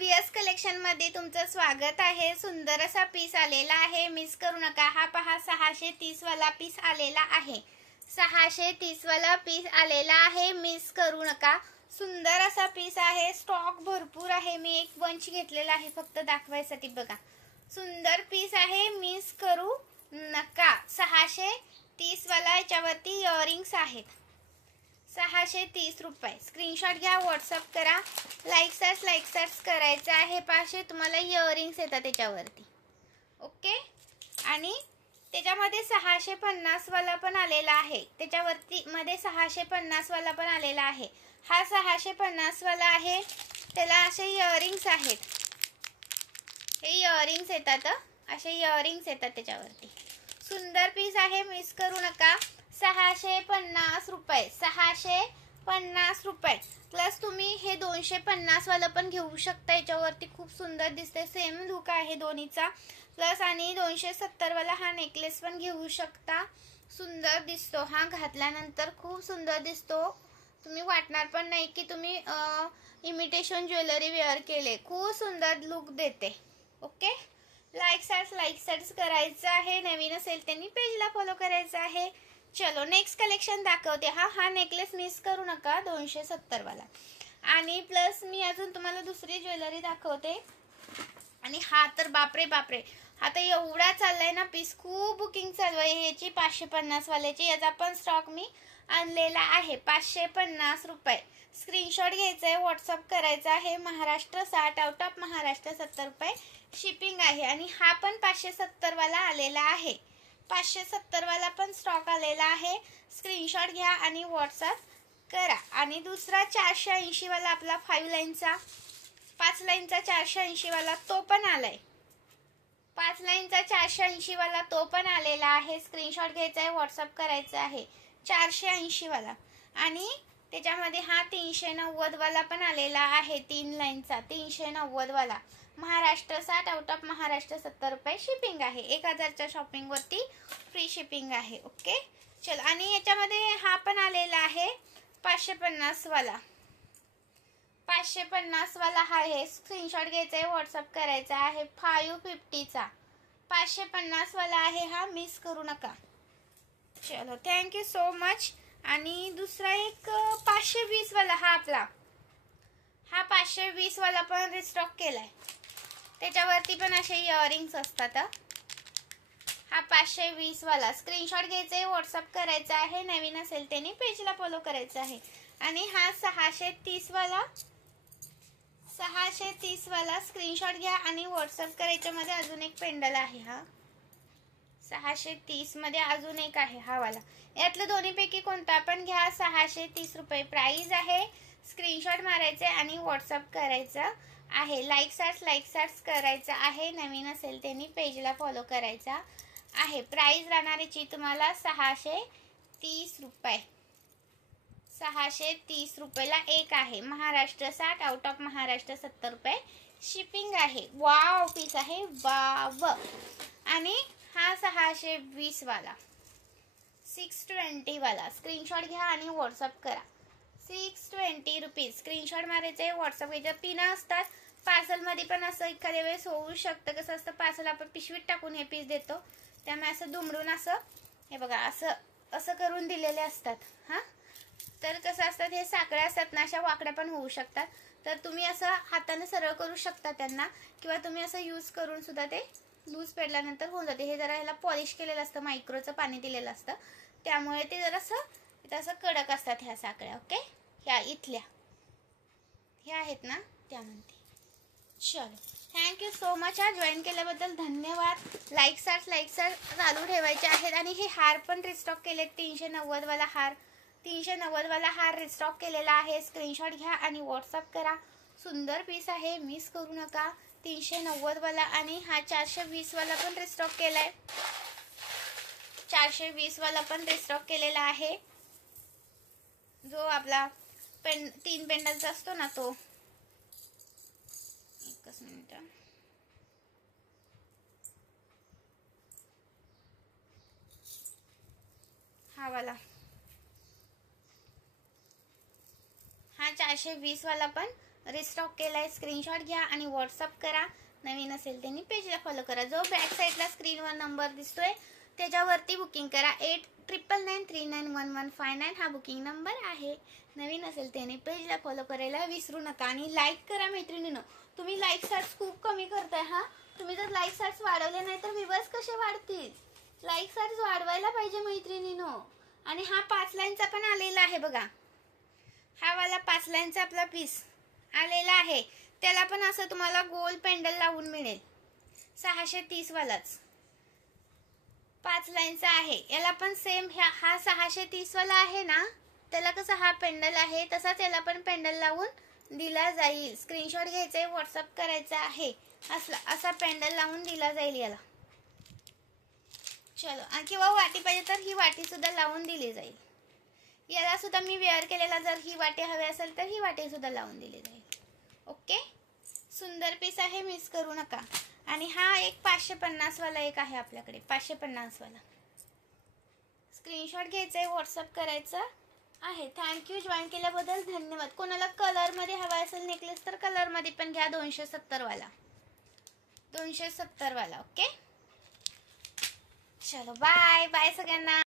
VS collection मध्ये तुमचं स्वागत आहे। सुंदर असा पीस आलेला आहे, मिस करू नका। हा पहा 630 वाला पीस आलेला आहे, 630 वाला पीस आलेला आहे, मिस करू नका। सुंदर असा पीस आहे, स्टॉक भरपूर आहे। मी एक बंच घेतलेला आहे फक्त दाखवायसाठी। बघा सुंदर पीस आहे, मिस करू नका। 630 वाला याच्यावरती इयरिंग्स आहेत, 630 रुपये। स्क्रीनशॉट घ्या, व्हॉट्सअप करा। लाईक सर्च करायचं आहे। पाचशे तुम्हाला इयरिंग्स येतात त्याच्यावरती, ओके। आणि त्याच्यामध्ये 650 वाला पण आलेला आहे, त्याच्यावरती मध्ये 650 वाला पण आलेला आहे। हा 650 वाला आहे, त्याला असे इयरिंग्स आहेत, हे इयरिंग्स येतात, असे इयरिंग्स येतात त्याच्यावरती। सुंदर पीस आहे, मिस करू नका। 650 रुपये, 650 रुपये प्लस तुम्ही हे 250 वाला पण घेऊ शकता। याच्यावरती खूप सुंदर दिसते, सेम लुक आहे दोन्हीचा। प्लस आणि 270 वाला हा नेकलेस पण घेऊ शकता, सुंदर दिसतो हा, घातल्यानंतर खूप सुंदर दिसतो। तुम्ही वाटणार पण नाही की तुम्ही इमिटेशन ज्वेलरी वेअर केले, खूप सुंदर लुक देते, ओके। लाईक सर्च करायचं आहे, नवीन असेल त्यांनी पेजला फॉलो करायचं आहे। चलो नेक्स्ट कलेक्शन दाखवते। हा नेकलेस मिस करू नका, 270 वाला। आणि प्लस मी अजून तुम्हाला दुसरी ज्वेलरी दाखवते। आणि हा तर बापरे बापरे, आता एवढा चाललाय ना पीस, खूप बुकिंग चालू आहे याची 550 वाल्याची। याचा पण स्टॉक मी आणलेला आहे, 550 रुपये। स्क्रीनशॉट घ्यायचा आहे, व्हॉट्सअप करायचा आहे। महाराष्ट्र 60, आउट ऑफ महाराष्ट्र 70 रुपये शिपिंग आहे। आणि हा पण 570 वाला आलेला आहे, 570 वाला पण स्टॉक आलेला आहे। स्क्रीनशॉट घ्या आणि व्हॉट्सअप करा। आणि दुसरा 480 वाला आपला 5 लाईनचा, 5 लाईनचा 480 वाला तो पण आलाय, 5 लाईनचा 480 वाला तो पण आलेला आहे। स्क्रीनशॉट घ्यायचा आहे, व्हॉट्सअप करायचा आहे, 480 वाला। आणि त्याच्यामध्ये हा 390 वाला पण आलेला आहे, 3 लाईनचा 390 वाला। महाराष्ट्र 60, आउट ऑफ महाराष्ट्र 70 रुपये शिपिंग आहे। 1000च्या शॉपिंग वरती फ्री शिपिंग आहे, ओके। चल आणि याच्यामध्ये हा पण आलेला आहे 550 वाला, 550 वाला हा आहे। स्क्रीनशॉट घ्यायचा आहे, व्हॉट्सअप करायचा आहे। 550 चा 550 वाला आहे हा, मिस करू नका। चलो थँक्यू सो मच। आणि दुसरा एक 520 वाला, हा आपला हा 520 वाला पण रिस्टॉक केलाय, त्याच्यावरती पण असे इयरिंग्स असतात। हा 520 वाला। स्क्रीनशॉट घ्यायचा आहे, व्हॉट्सअप करायचा आहे। नवीन असेल त्यांनी पेजला फॉलो करायचं आहे। आणि हा 630 वाला, 630 वाला स्क्रीनशॉट घ्या आणि व्हॉट्सअप करायच्या। मध्ये अजून एक पेंडल आहे, हा 630 मध्ये अजून एक आहे हा वाला। यातलं दोन्हीपैकी कोणता पण घ्या, 630 रुपये प्राइस आहे। स्क्रीनशॉट मारायचे आणि व्हॉट्सअप करायचं आहे। लाईक सर्च करायचं आहे। नवीन असेल त्यांनी पेजला फॉलो करायचा आहे। प्राइस राहणारीची तुम्हाला 630 रुपये, 630 रुपयाला एक आहे। महाराष्ट्र 60, आउट ऑफ महाराष्ट्र 70 रुपये शिपिंग आहे। वाव पीस आहे, वाव। आणि हा 620 वाला, 620 वाला। स्क्रीनशॉट घ्या आणि व्हॉट्सअप करा, 620 रुपीज। स्क्रीनशॉट मारायचे, व्हॉट्सअप घ्यायचं। पिना असतात पार्सल मध्ये पण, असं एखाद्या वेळेस होऊ शकतं। कसं असतं, पार्सल आपण पिशवीत टाकून हे पीस देतो, त्यामुळे असं दुमडून असं हे बघा असं असं करून दिलेले असतात। हा तर कसं असतात, हे साखळ्या असतात ना, अशा वाकड्या पण होऊ शकतात। तर तुम्ही असं हाताने सरळ करू शकता त्यांना, किंवा तुम्ही असं यूज करून सुद्धा ते लूज पेडल्यानंतर होऊन जाते। हे जरा ह्याला पॉलिश केलेलं असतं, मायक्रोचं पाणी दिलेलं असतं, त्यामुळे ते जरासं कडक असतात ह्या साखळ्या, ओके। ह्या इथल्या ह्या आहेत ना, त्या म्हणते। चलो थँक्यू सो मच। हा जॉईन केल्याबद्दल धन्यवाद। लाईक सर्च चालू ठेवायचे आहेत। आणि हे हार पण रिस्टॉक केले, 390 वाला हार, 390 वाला हार रिस्टॉक केलेला आहे। स्क्रीनशॉट घ्या आणि व्हॉट्सअप करा। सुंदर पीस आहे, मिस करू नका। 390 वाला। आणि हा 420 वाला पण रिस्टॉक केलाय, 420 वाला पण रिस्टॉक केलेला आहे, जो आपला 3 पेंडलचा असतो ना तो। एकच मिनिट, हा वाला, हा 420 वाला पण रिस्टॉक केलाय, स्क्रीनशॉट घ्या आणि व्हॉट्सअप करा. नवीन असेल त्यांनी पेजला फॉलो करा. जो बॅक साईडला स्क्रीनवर नंबर दिसतोय त्याच्यावरती बुकिंग करा. 8999391159 हा बुकिंग नंबर आहे. नवीन असेल त्याने पेजला फॉलो करायला विसरू नका आणि लाईक करा मैत्रिणींनो. तुम्ही लाईक सार्ट्स खूप कमी करताय. हा तुम्ही जर लाईक सार्ट्स वाढवले नाही तर व्ह्यूअर्स कसे वाढतील. लाईक सार्ट्स वाढवायला पाहिजे मैत्रिणींनो. आणि हा 5 लाईनचा पण आलेला आहे बघा. हा वाला 5 लाईनचा आपला पीस आलेला आहे. त्याला पण असं तुम्हाला गोल पेंडल लावून मिळेल. 630 वालाच 5 लाईनचा आहे. याला पण सेम हा 630 वाला आहे ना, त्याला कसं हा पेंडल आहे तसाच याला पण पेंडल लावून दिला जाईल. स्क्रीनशॉट घ्यायचा, व्हॉट्सअप करायचा आहे. असा पेंडल लावून दिला जाईल याला. चलो, किंवा वाटी पाहिजे तर ही वाटी सुद्धा लावून दिली जाईल. याला सुद्धा मी वेअर केलेला, जर ही वाटी हवी असेल तर ही वाटी सुद्धा लावून दिली जाईल. ओके, सुंदर पीस आहे, मिस करू नका. आणि हा एक 550 वाला एक आहे आपल्याकडे, 550 वाला. स्क्रीनशॉट घ्यायचा, व्हॉट्सअप करायचं आहे. थँक्यू, जॉईन केल्याबद्दल धन्यवाद. कोणाला कलर मध्ये हवा असेल नेकलेस तर कलर मध्ये पण घ्या. 270 वाला, 270 वाला. ओके, चलो बाय बाय सगळ्यांना.